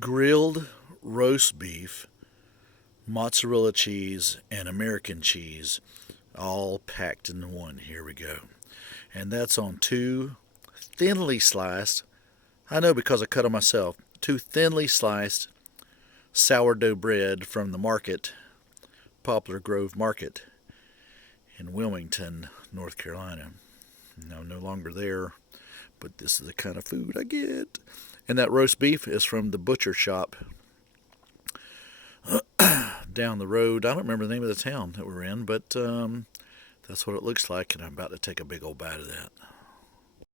grilled roast beef, mozzarella cheese, and American cheese, all packed in one. Here we go. And that's on two thinly sliced, I know because I cut them myself, two thinly sliced sourdough bread from the market, Poplar Grove Market in Wilmington, North Carolina. Now, I'm no longer there, but this is the kind of food I get. And that roast beef is from the butcher shop down the road. I don't remember the name of the town that we're in, but that's what it looks like, and I'm about to take a big old bite of that.